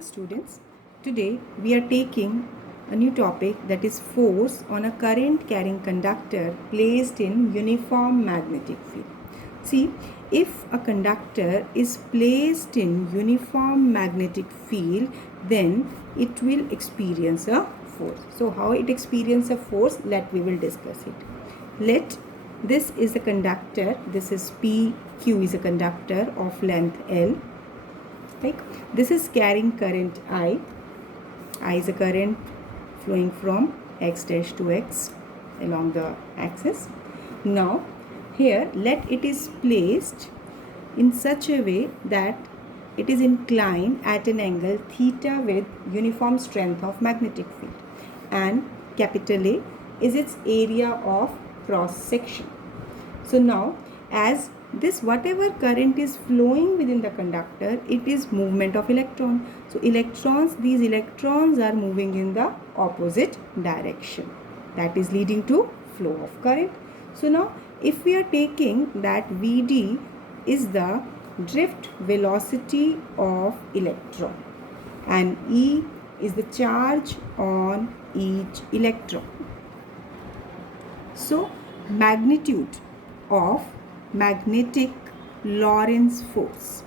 Students, today we are taking a new topic, that is force on a current carrying conductor placed in uniform magnetic field. See, if a conductor is placed in uniform magnetic field, then it will experience a force. So how it experiences a force, we will discuss it. Let this is a conductor, this is P, Q is a conductor of length L. Like this is carrying current I is a current flowing from x dash to x along the axis. Now here let it is placed in such a way that it is inclined at an angle theta with uniform strength of magnetic field, and capital A is its area of cross section. So now as this whatever current is flowing within the conductor, it is movement of electron. So these electrons are moving in the opposite direction, that is leading to flow of current. So now if we are taking that Vd is the drift velocity of electron and E is the charge on each electron. So magnitude of magnetic Lorentz force.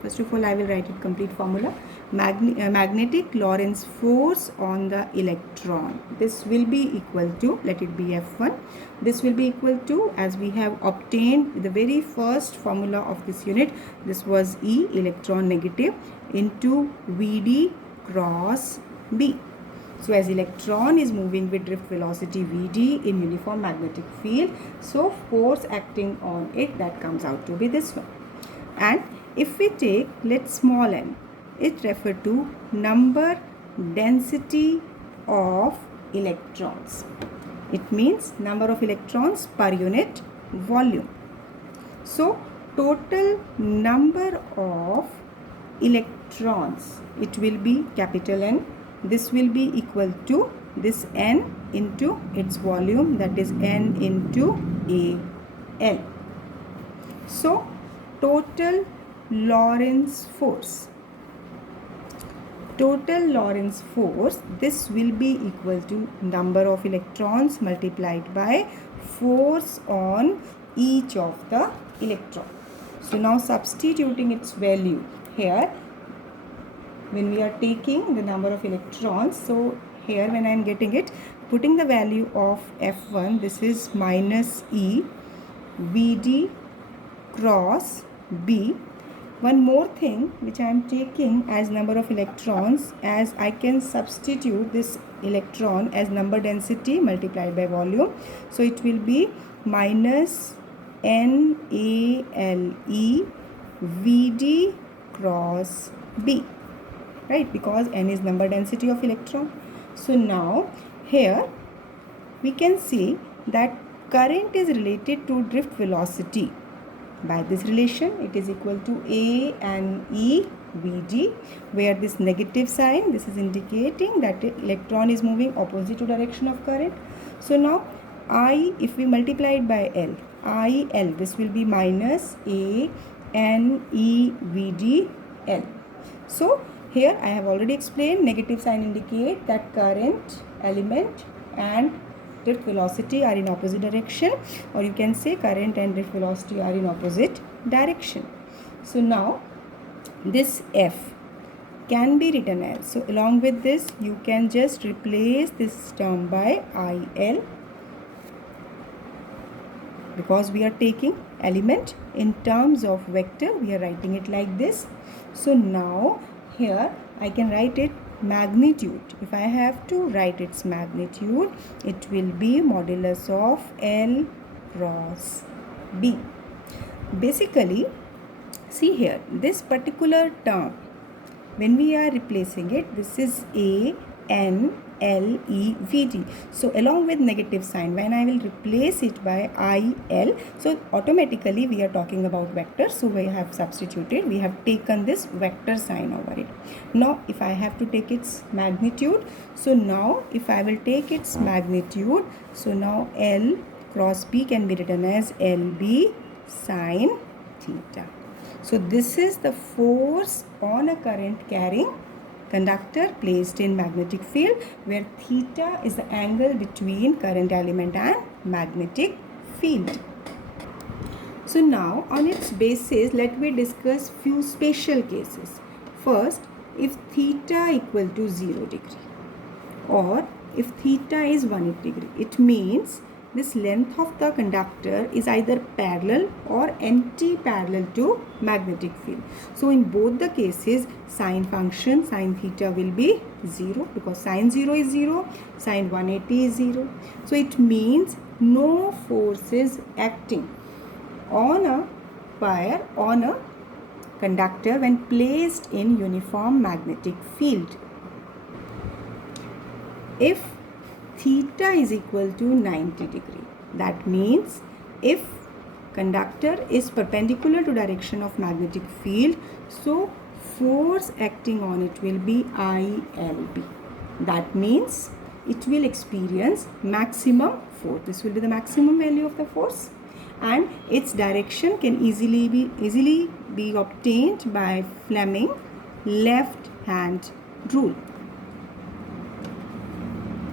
First of all, I will write it complete formula. Magnetic Lorentz force on the electron. This will be equal to, let it be F1. This will be equal to, as we have obtained the very first formula of this unit, this was E, electron negative, into Vd cross B. So as electron is moving with drift velocity Vd in uniform magnetic field, so force acting on it, that comes out to be this one. And if we take, let small n, it refer to number density of electrons. It means number of electrons per unit volume. So total number of electrons, it will be capital N. This will be equal to this n into its volume, that is n into Al. So total Lorentz force, this will be equal to number of electrons multiplied by force on each of the electron. So now substituting its value here, when we are taking the number of electrons, so here when I am getting it, putting the value of F1, this is minus E Vd cross B. One more thing which I am taking as number of electrons, as I can substitute this electron as number density multiplied by volume. So it will be minus NaLe Vd cross B. Right, because n is number density of electron. So now here we can see that current is related to drift velocity. By this relation, it is equal to A and E Vd, where this negative sign, this is indicating that electron is moving opposite to direction of current. So now I, if we multiply it by L, IL, this will be minus A N E Vd L. So here I have already explained, negative sign indicate that current, element and drift velocity are in opposite direction, or you can say current and drift velocity are in opposite direction. So now this F can be written as, so along with this you can just replace this term by IL, because we are taking element in terms of vector, we are writing it like this. So now here I can write it magnitude. If I have to write its magnitude, it will be modulus of L cross B. Basically, see here, this particular term, when we are replacing it, this is A N L E V D. So along with negative sign, when I will replace it by I L, so automatically we are talking about vector, so we have substituted, we have taken this vector sign over it. Now if I have to take its magnitude, so now if I will take its magnitude, so now L cross B can be written as LB sine theta. So this is the force on a current carrying conductor placed in magnetic field, where theta is the angle between current element and magnetic field. So now on its basis, let me discuss few special cases. First, if theta equal to 0 degree or if theta is 180 degree, it means this length of the conductor is either parallel or anti-parallel to magnetic field. So in both the cases, sine function sine theta will be 0, because sine 0 is 0, sine 180 is 0. So it means no force is acting on a wire, on a conductor when placed in uniform magnetic field. If theta is equal to 90 degree, that means if conductor is perpendicular to direction of magnetic field, so force acting on it will be ILB. That means it will experience maximum force. This will be the maximum value of the force, and its direction can easily be obtained by Fleming left hand rule,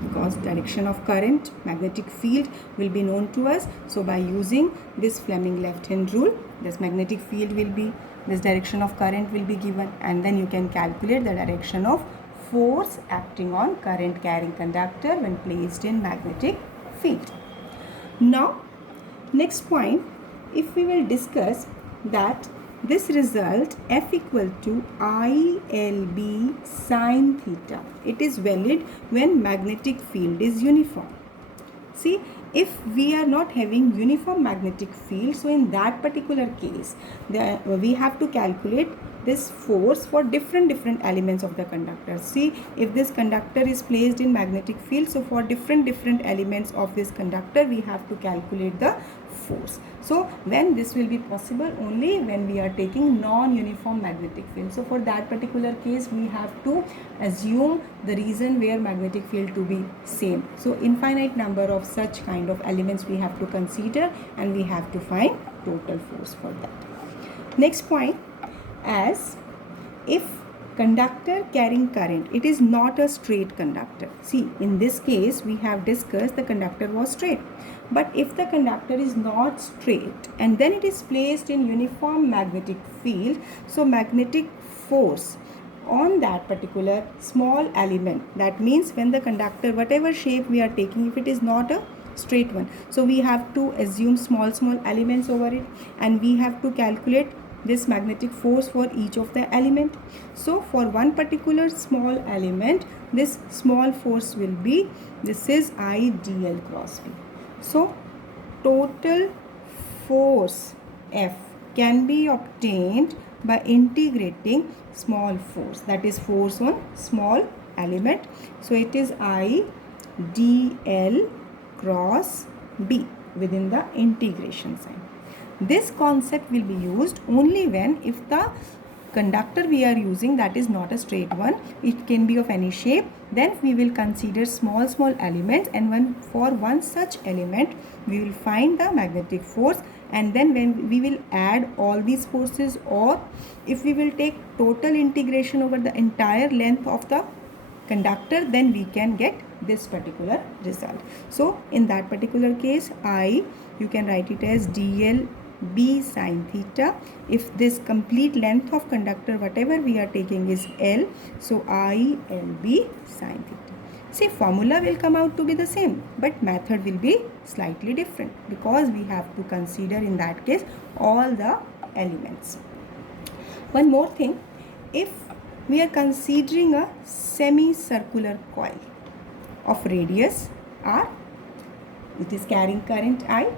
because direction of current magnetic field will be known to us. So by using this Fleming left hand rule, this magnetic field will be, this direction of current will be given, and then you can calculate the direction of force acting on current carrying conductor when placed in magnetic field. Now next point, if we will discuss that this result F equal to ILB sine theta, it is valid when magnetic field is uniform. See, if we are not having uniform magnetic field, so in that particular case, we have to calculate this force for different elements of the conductor. See, if this conductor is placed in magnetic field, so for different elements of this conductor, we have to calculate the force. So when this will be possible, only when we are taking non-uniform magnetic field. So for that particular case, we have to assume the region where magnetic field to be same. So infinite number of such kind of elements we have to consider, and we have to find total force for that. Next point, as if conductor carrying current, it is not a straight conductor. See, in this case we have discussed the conductor was straight, but if the conductor is not straight and then it is placed in uniform magnetic field, so magnetic force on that particular small element, that means when the conductor, whatever shape we are taking, if it is not a straight one, so we have to assume small elements over it, and we have to calculate this magnetic force for each of the element. So for one particular small element, this small force will be, this is I dl cross V. So total force F can be obtained by integrating small force, that is force on small element. So it is I dl cross B within the integration sign. This concept will be used only when, if the conductor we are using, that is not a straight one, it can be of any shape, then we will consider small elements, and when for one such element we will find the magnetic force, and then when we will add all these forces, or if we will take total integration over the entire length of the conductor, then we can get this particular result. So in that particular case, you can write it as dl B sine theta. If this complete length of conductor, whatever we are taking, is L, so ILB sine theta. See, formula will come out to be the same, but method will be slightly different, because we have to consider in that case all the elements. One more thing, if we are considering a semicircular coil of radius R, it is carrying current I,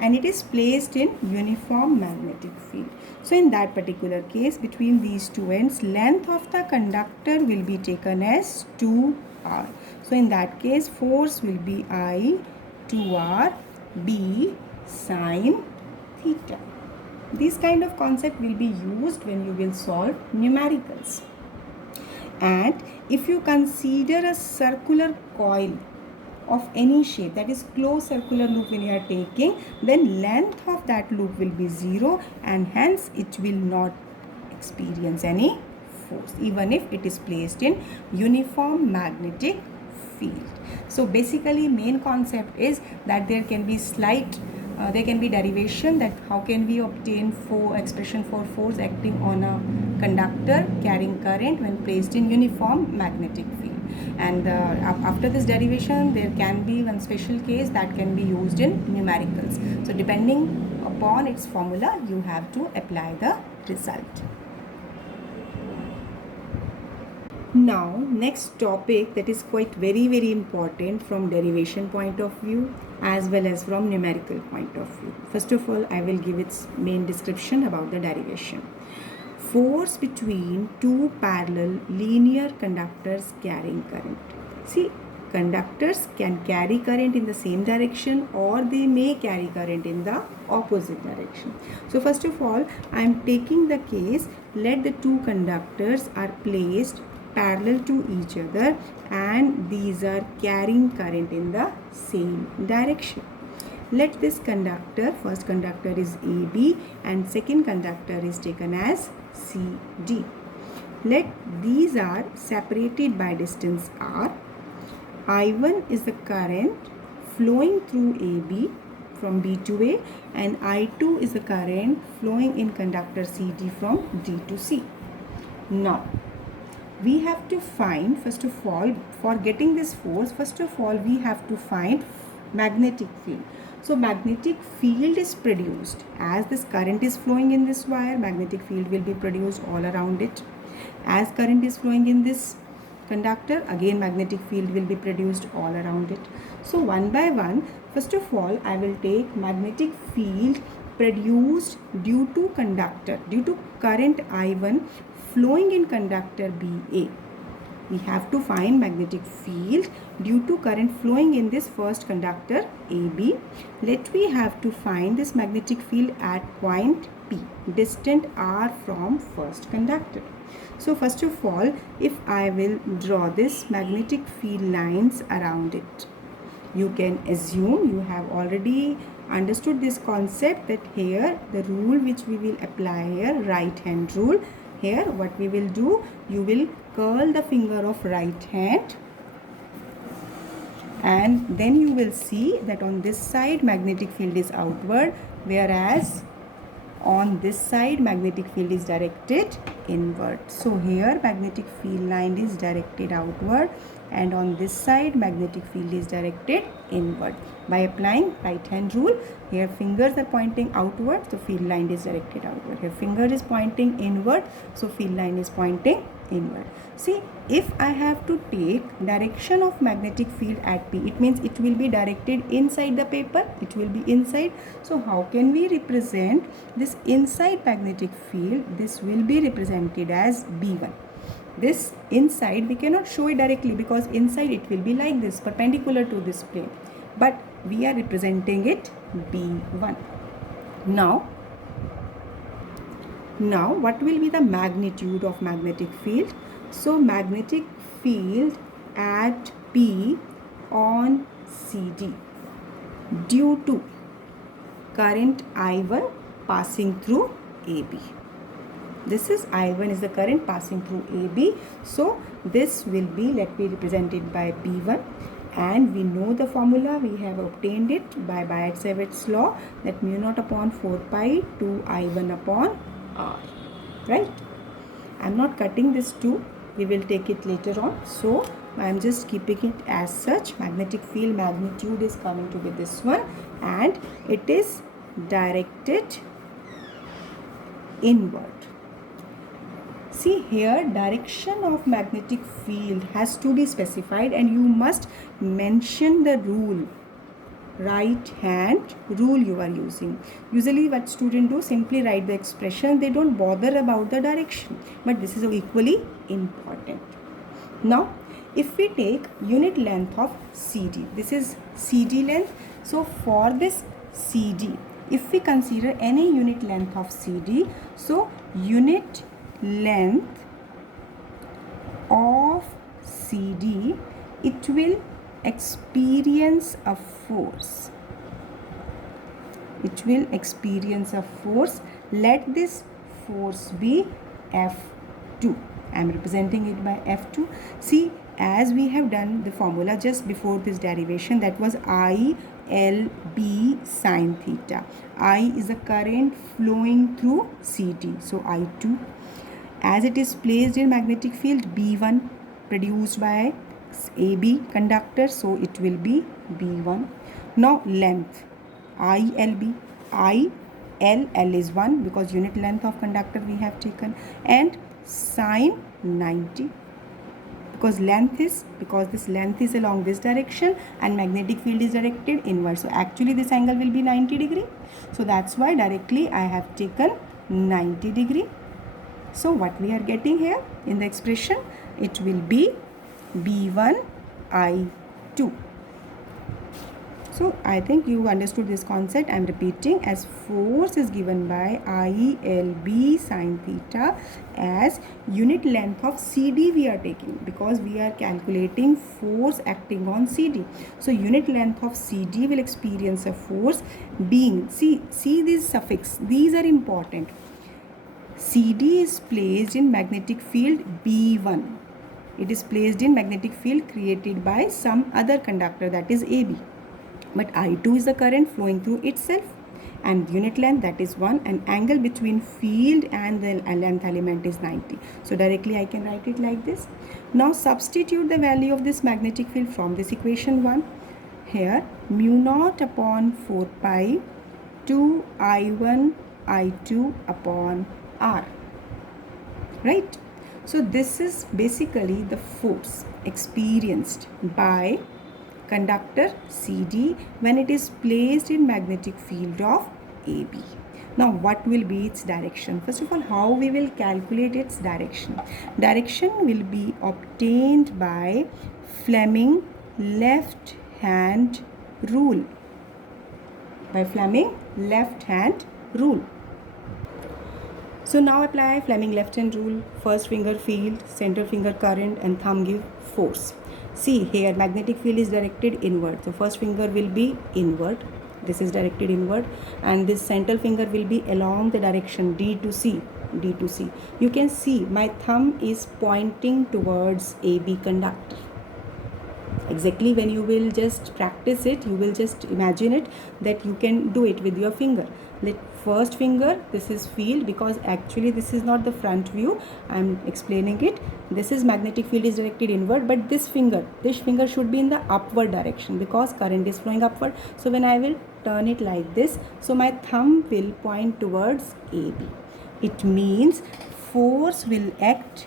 and it is placed in uniform magnetic field. So in that particular case, between these two ends, length of the conductor will be taken as 2R. So in that case, force will be I 2R B sine theta. This kind of concept will be used when you will solve numericals. And if you consider a circular coil of any shape, that is closed circular loop when you are taking, then length of that loop will be 0, and hence it will not experience any force, even if it is placed in uniform magnetic field. So basically main concept is that there can be there can be derivation that how can we obtain expression for force acting on a conductor carrying current when placed in uniform magnetic field. And after this derivation there can be one special case that can be used in numericals. So depending upon its formula you have to apply the result. Now next topic that is quite very important from derivation point of view as well as from numerical point of view. First of all, I will give its main description about the derivation. Force between two parallel linear conductors carrying current. See, conductors can carry current in the same direction or they may carry current in the opposite direction. So first of all, I am taking the case, let the two conductors are placed parallel to each other and these are carrying current in the same direction. Let this conductor, first conductor is AB and second conductor is taken as CD. Let these are separated by distance R. I1 is the current flowing through AB from B to A and I2 is the current flowing in conductor CD from D to C. Now, we have to find, first of all, for getting this force, first of all we have to find magnetic field. So magnetic field is produced as this current is flowing in this wire, magnetic field will be produced all around it. As current is flowing in this conductor, again magnetic field will be produced all around it. So one by one, first of all I will take magnetic field produced due to conductor, due to current I1 flowing in conductor BA. We have to find magnetic field due to current flowing in this first conductor AB. Let we have to find this magnetic field at point P, distant R from first conductor. So first of all, if I will draw this magnetic field lines around it, you can assume you have already understood this concept that here the rule which we will apply here, right hand rule. Here what we will do, you will curl the finger of right hand and then you will see that on this side magnetic field is outward, whereas on this side magnetic field is directed inward. So here magnetic field line is directed outward and on this side magnetic field is directed inward. By applying right hand rule, here fingers are pointing outward, so field line is directed outward. Here finger is pointing inward, so field line is pointing inward. See, if I have to take direction of magnetic field at P, it means it will be directed inside the paper, it will be inside. So how can we represent this inside magnetic field? This will be represented as B1. This inside we cannot show it directly because inside it will be like this, perpendicular to this plane, but we are representing it B1. Now what will be the magnitude of magnetic field? So magnetic field at P on CD due to current I1 passing through AB. This is I1 is the current passing through AB. So this will be, let me represent it by B1, and we know the formula, we have obtained it by Biot-Savart's law, that mu naught upon 4 pi to I1 upon R, right? I am not cutting this 2, we will take it later on. So I am just keeping it as such. Magnetic field magnitude is coming to be this one and it is directed inward. See here, direction of magnetic field has to be specified and you must mention the rule, right hand rule you are using. Usually what students do, simply write the expression, they don't bother about the direction, but this is equally important. Now if we take unit length of CD, this is CD length. So for this CD, if we consider any unit length of CD, so unit length of CD, it will experience a force. It will experience a force. Let this force be F2. I am representing it by F2. See, as we have done the formula just before this derivation, that was ILB sine theta. I is the current flowing through CD. So I2, as it is placed in magnetic field B1 produced by AB conductor, so it will be B1. Now length ILB, L is 1 because unit length of conductor we have taken, and sine 90 because this length is along this direction and magnetic field is directed inward. So actually this angle will be 90 degree. So that's why directly I have taken 90 degree. So what we are getting here in the expression, it will be B1 I2. So I think you understood this concept. I am repeating, as force is given by ILB sine theta, as unit length of CD we are taking because we are calculating force acting on CD. So unit length of CD will experience a force being, see this suffix, these are important. CD is placed in magnetic field B1. It is placed in magnetic field created by some other conductor, that is AB. But I2 is the current flowing through itself, and unit length, that is 1, and angle between field and the length element is 90. So directly I can write it like this. Now substitute the value of this magnetic field from this equation 1. Here mu naught upon 4 pi 2 I1 I2 upon R. Right? So this is basically the force experienced by conductor CD when it is placed in magnetic field of AB. Now what will be its direction? First of all, how we will calculate its direction? Direction will be obtained by Fleming left hand rule. By Fleming left hand rule. So now apply Fleming left hand rule. First finger field, center finger current, and thumb give force. See here, magnetic field is directed inward. So first finger will be inward. This is directed inward, and this central finger will be along the direction D to C. D to C. You can see my thumb is pointing towards AB conductor. Exactly, when you will just practice it, you will just imagine it that you can do it with your finger. Let first finger, this is field, because actually this is not the front view, I am explaining it. This is magnetic field is directed inward, but this finger should be in the upward direction because current is flowing upward. So when I will turn it like this, so my thumb will point towards AB. It means force will act,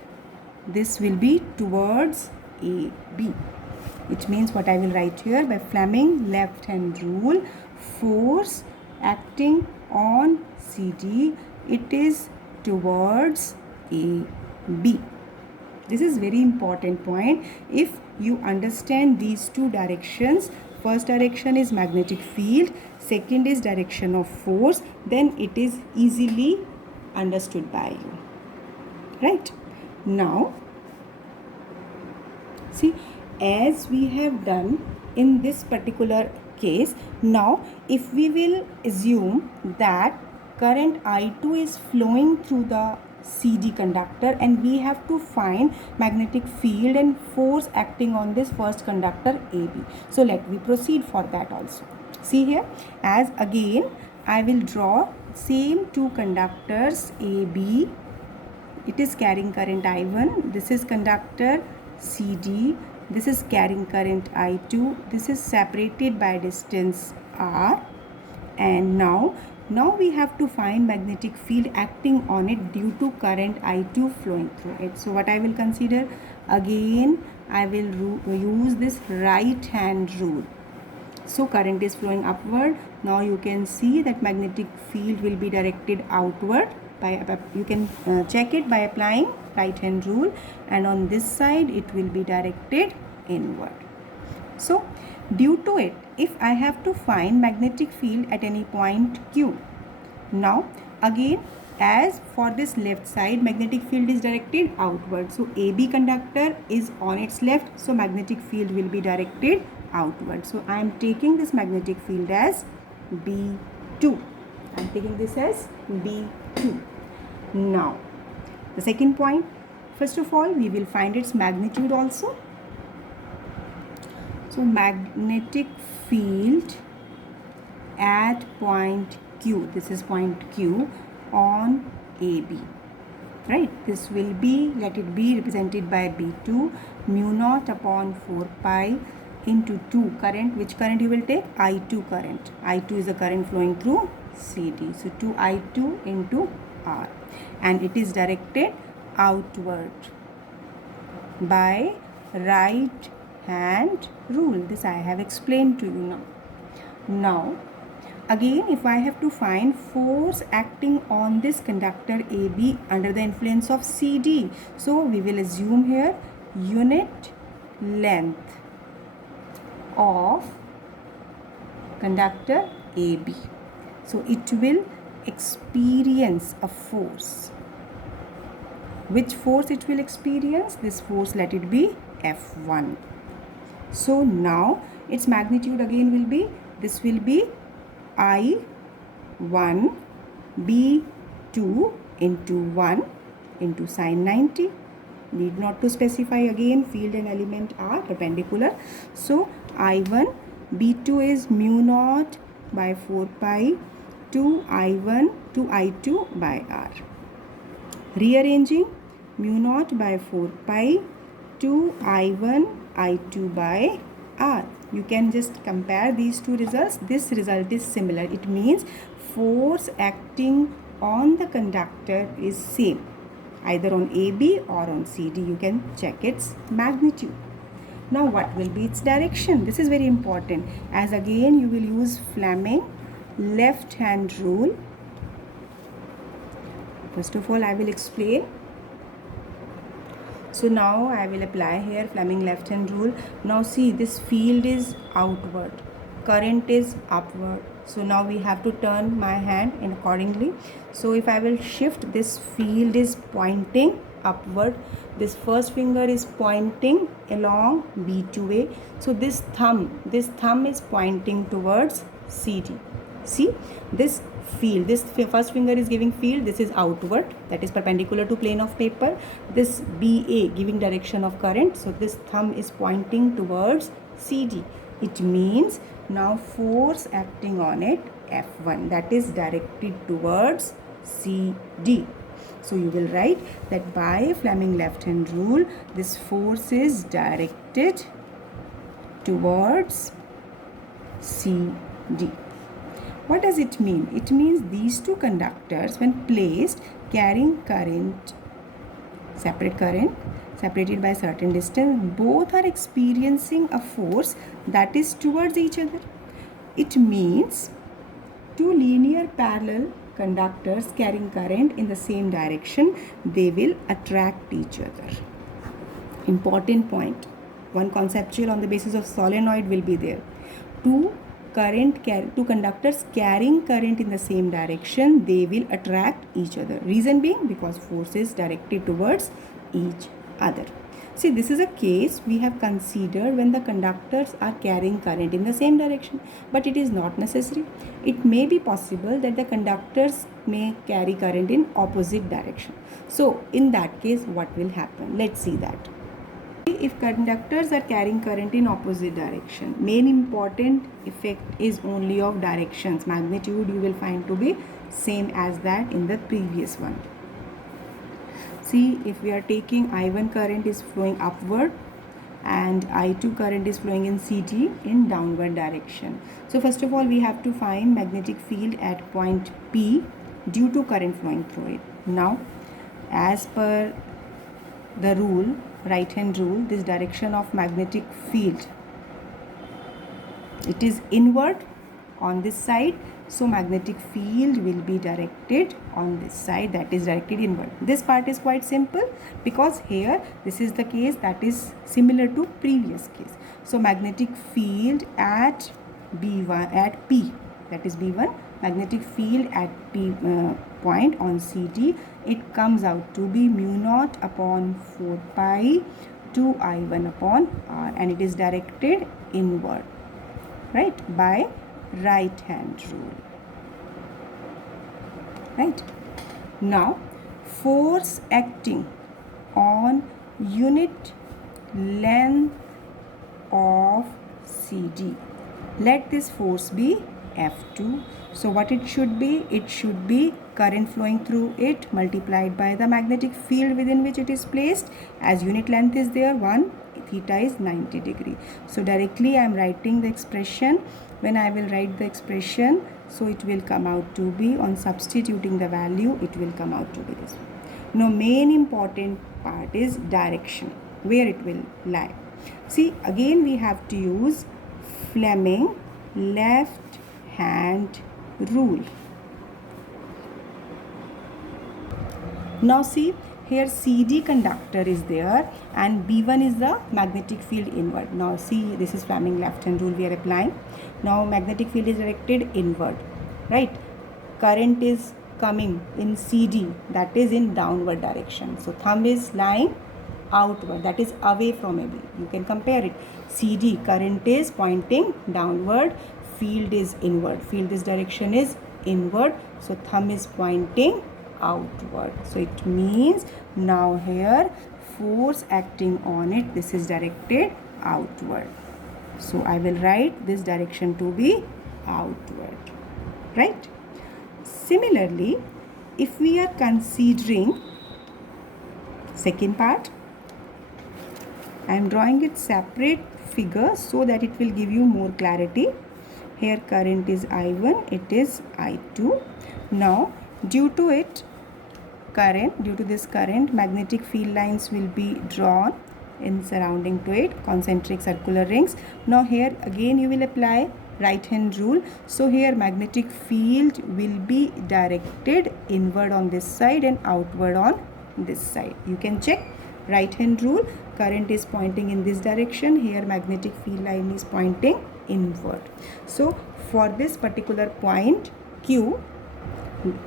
this will be towards AB. It means what I will write here, by Fleming left hand rule, force acting on CD, it is towards AB. This is very important point. If you understand these two directions, first direction is magnetic field, second is direction of force, then it is easily understood by you. Right? Now, see, as we have done in this particular case, now if we will assume that current I2 is flowing through the CD conductor and we have to find magnetic field and force acting on this first conductor AB. So let me proceed for that also. See here, as again I will draw same two conductors AB. It is carrying current I1, this is conductor CD, this is carrying current I2, this is separated by distance R, and now we have to find magnetic field acting on it due to current I2 flowing through it. So what I will consider, again I will use this right hand rule. So current is flowing upward. Now you can see that magnetic field will be directed outward. You can check it by applying right hand rule, and on this side it will be directed inward. So due to it, if I have to find magnetic field at any point Q, now again as for this left side, magnetic field is directed outward. So AB conductor is on its left, so magnetic field will be directed outward. So I am taking this magnetic field as B2. I am taking this as B2. Now the second point, First of all, we will find its magnitude also. So magnetic field at point Q, this is point Q on AB, right? This will be, let it be represented by B2 mu naught upon 4 pi into 2 current. Which current you will take? I2 current. I2 is the current flowing through CD. So 2I2 into R, and it is directed outward by right hand rule. This I have explained to you now. Now again, if I have to find force acting on this conductor AB under the influence of CD, so we will assume here unit length of conductor AB. So it will experience a force. Which force it will experience? This force, let it be F1. So now its magnitude again will be, this will be I1 B2 into 1 into sine 90. Need not to specify again, field and element are perpendicular. So I1 B2 is mu naught by 4 pi 2 I1 to I2 by R. Rearranging, mu naught by 4 pi 2 I1 I2 by R. You can just compare these two results. This result is similar. It means force acting on the conductor is same, either on AB or on CD. You can check its magnitude. Now what will be its direction? This is very important, as again you will use Fleming left hand rule. First of all, I will explain. So now I will apply here Fleming left hand rule. Now see, this field is outward, current is upward. So now we have to turn my hand in accordingly. So if I will shift, this field is pointing upward. This first finger is pointing along B2A. So this thumb is pointing towards CD. See, this field, this first finger is giving field, this is outward, that is perpendicular to plane of paper. This BA giving direction of current, so this thumb is pointing towards CD. It means now force acting on it F1, that is directed towards CD. So you will write that by Fleming left hand rule, this force is directed towards CD. What does it mean? It means these two conductors, when placed, carrying current, separate current, separated by a certain distance, both are experiencing a force that is towards each other. It means two linear parallel conductors carrying current in the same direction, they will attract each other. Important point. One conceptual on the basis of solenoid will be there. Two conductors carrying current in the same direction, they will attract each other. Reason being, because force is directed towards each other. See, this is a case we have considered when the conductors are carrying current in the same direction, but it is not necessary. It may be possible that the conductors may carry current in opposite direction. So in that case, what will happen? Let's see that. If conductors are carrying current in opposite direction, main important effect is only of directions. Magnitude you will find to be same as that in the previous one. See, if we are taking I1 current is flowing upward and I2 current is flowing in CD in downward direction. So first of all, we have to find magnetic field at point P due to current flowing through it. Now, as per the rule, right hand rule, this direction of magnetic field, it is inward on this side, so magnetic field will be directed on this side, that is directed inward. This part is quite simple because here this is the case that is similar to previous case. So magnetic field at B1 at P, that is B1, magnetic field at P point on CD, it comes out to be mu naught upon 4 pi 2 I1 upon R, and it is directed inward, right, by right hand rule. Right. Now force acting on unit length of CD. Let this force be F2. So what it should be? It should be current flowing through it multiplied by the magnetic field within which it is placed. As unit length is there, 1, theta is 90 degree. So directly I am writing the expression. When I will write the expression, so it will come out to be, on substituting the value, it will come out to be this. Now main important part is direction, where it will lie. See, again we have to use Fleming left hand rule. Now see, here CD conductor is there and B1 is the magnetic field inward. Now see, this is Fleming left hand rule we are applying. Now magnetic field is directed inward, right? Current is coming in CD, that is in downward direction. So thumb is lying outward, that is away from AB. You can compare it. CD, current is pointing downward, field is inward. Field, this direction is inward, so thumb is pointing outward. So it means now here force acting on it, this is directed outward. So I will write this direction to be outward, right? Similarly, if we are considering second part, I am drawing it separate figure so that it will give you more clarity. Here current is I1, it is I2. Now due to this current, magnetic field lines will be drawn in surrounding to it, concentric circular rings. Now here again you will apply right hand rule. So here magnetic field will be directed inward on this side and outward on this side. You can check right hand rule, current is pointing in this direction, here magnetic field line is pointing inward. So for this particular point Q,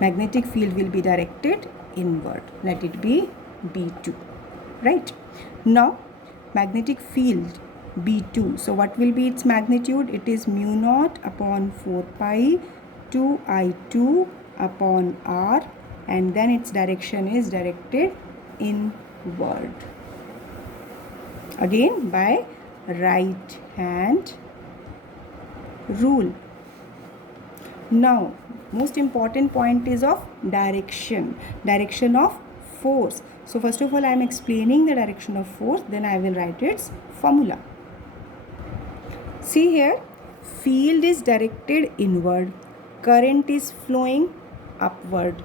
magnetic field will be directed inward. Let it be B2, right? Now magnetic field B2, so what will be its magnitude? It is mu naught upon 4 pi 2 I2 upon R, and then its direction is directed inward, again by right hand rule. Now most important point is of direction of force. So first of all I am explaining the direction of force, then I will write its formula. See here, field is directed inward, current is flowing upward.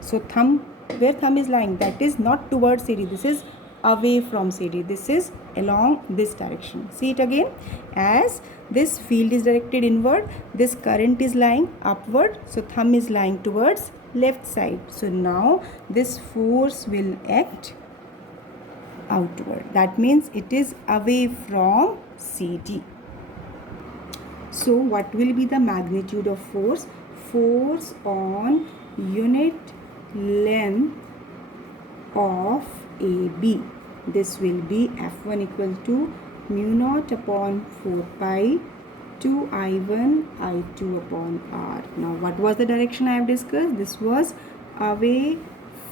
So thumb, where thumb is lying, that is not towards CD, this is away from CD, this is along this direction. See it again, as this field is directed inward, this current is lying upward, so thumb is lying towards left side. So now this force will act outward, that means it is away from CD. So what will be the magnitude of force? Force on unit length of AB, this will be F1 equal to mu naught upon 4 pi 2 I1 I2 upon R. Now what was the direction I have discussed? This was away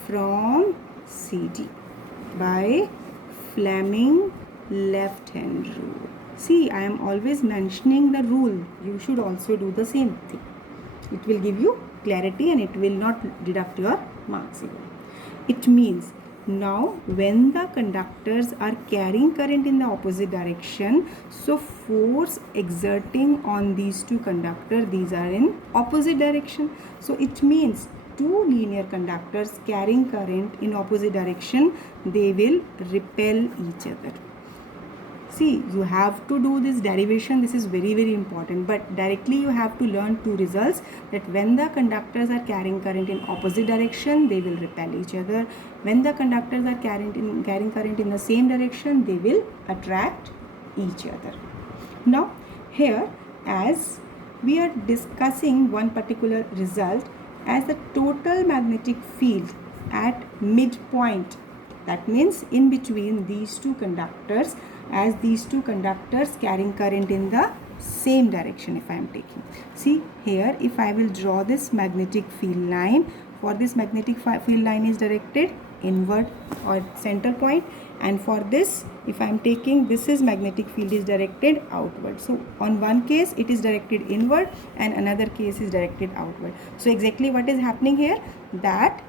from CD by Fleming left hand rule. See, I am always mentioning the rule. You should also do the same thing. It will give you clarity and it will not deduct your marks even. It means now when the conductors are carrying current in the opposite direction, so force exerting on these two conductors, these are in opposite direction. So it means two linear conductors carrying current in opposite direction, they will repel each other. See, you have to do this derivation, this is very very important, but directly you have to learn two results, that when the conductors are carrying current in opposite direction, they will repel each other. When the conductors are carrying current in the same direction, they will attract each other. Now here, as we are discussing one particular result, as the total magnetic field at midpoint, that means in between these two conductors, as these two conductors carrying current in the same direction, if I am taking. See here, if I will draw this magnetic field line, for this magnetic field line is directed inward or center point, and for this, if I am taking, this is magnetic field is directed outward. So on one case it is directed inward and another case is directed outward. So exactly what is happening here, that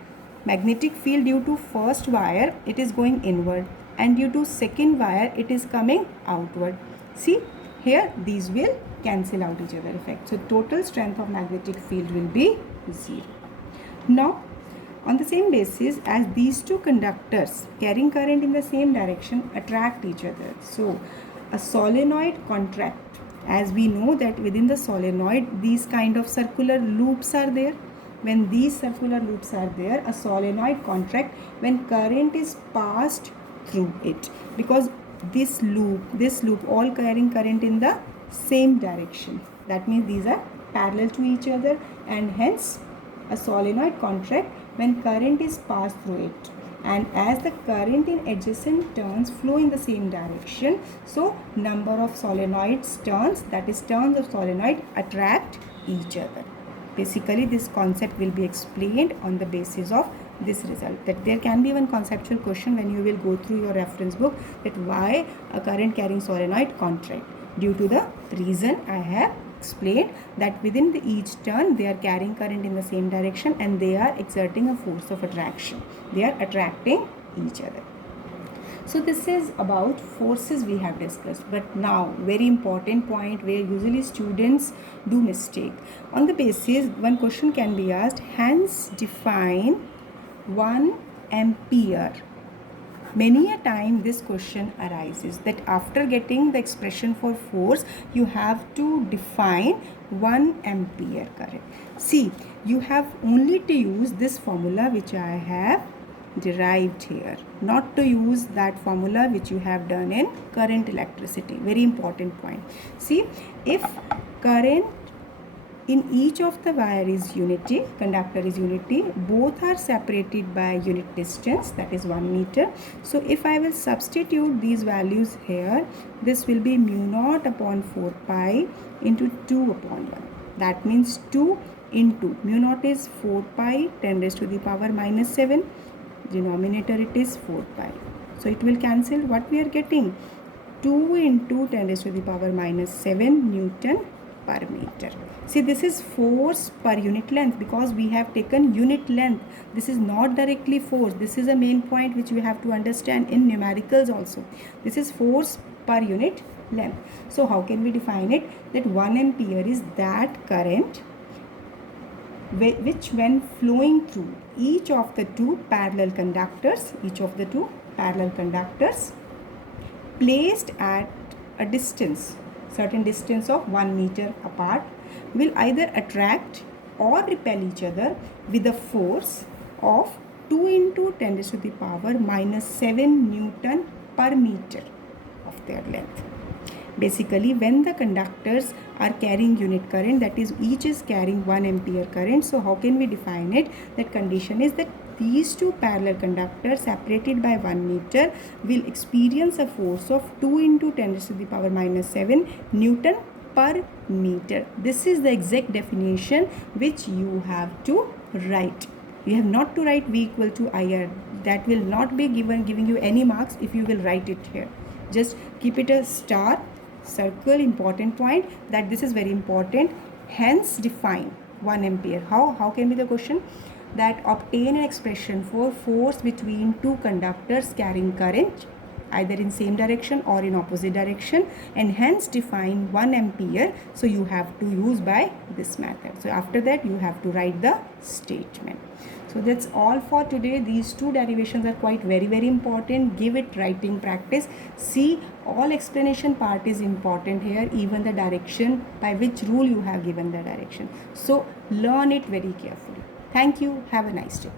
magnetic field due to first wire it is going inward, and due to second wire it is coming outward. See here, these will cancel out each other effect. So total strength of magnetic field will be 0. Now on the same basis, as these two conductors carrying current in the same direction attract each other, so a solenoid contract. As we know that within the solenoid these kind of circular loops are there. When these circular loops are there, a solenoid contract when current is passed through it, because this loop all carrying current in the same direction. That means these are parallel to each other, and hence a solenoid contract when current is passed through it, and as the current in adjacent turns flow in the same direction, so number of solenoids turns, that is turns of solenoid, attract each other. Basically this concept will be explained on the basis of this result. That there can be one conceptual question when you will go through your reference book, that why a current carrying solenoid contract, due to the reason I have explained, that within each turn they are carrying current in the same direction and they are exerting a force of attraction. They are attracting each other. So this is about forces we have discussed. But now very important point where usually students do mistake. On the basis, one question can be asked, hence define 1 ampere. Many a time this question arises, that after getting the expression for force, you have to define 1 ampere current. See, you have only to use this formula which I have derived here, not to use that formula which you have done in current electricity. Very important point. See, if current in each of the wire is unity, conductor is unity, both are separated by unit distance, that is 1 meter. So if I will substitute these values here, this will be mu naught upon 4 pi into 2 upon 1. That means 2 into mu naught is 4 pi 10 raised to the power minus 7. Denominator it is 4 pi. So it will cancel. What we are getting? 2 into 10 raised to the power minus 7 Newton per meter. See, this is force per unit length because we have taken unit length. This is not directly force. This is a main point which we have to understand in numericals also. This is force per unit length. So how can we define it? That 1 ampere is that current which when flowing through each of the two parallel conductors, placed at a distance, certain distance of 1 meter apart, will either attract or repel each other with a force of 2 into 10 raised to the power minus 7 Newton per meter of their length. Basically, when the conductors are carrying unit current, that is each is carrying 1 ampere current. So how can we define it? That condition is that these two parallel conductors separated by 1 meter will experience a force of 2 into 10 raised to the power minus 7 Newton per meter. This is the exact definition which you have to write. You have not to write V equal to IR. That will not be giving you any marks if you will write it here. Just keep it a star, circle, important point, that this is very important. Hence define 1 ampere. How can be the question? That obtain an expression for force between two conductors carrying current either in same direction or in opposite direction, and hence define 1 ampere. So you have to use by this method. So after that you have to write the statement. So that's all for today. These two derivations are quite very important. Give it writing practice. See, all explanation part is important here, even the direction, by which rule you have given the direction. So learn it very carefully. Thank you. Have a nice day.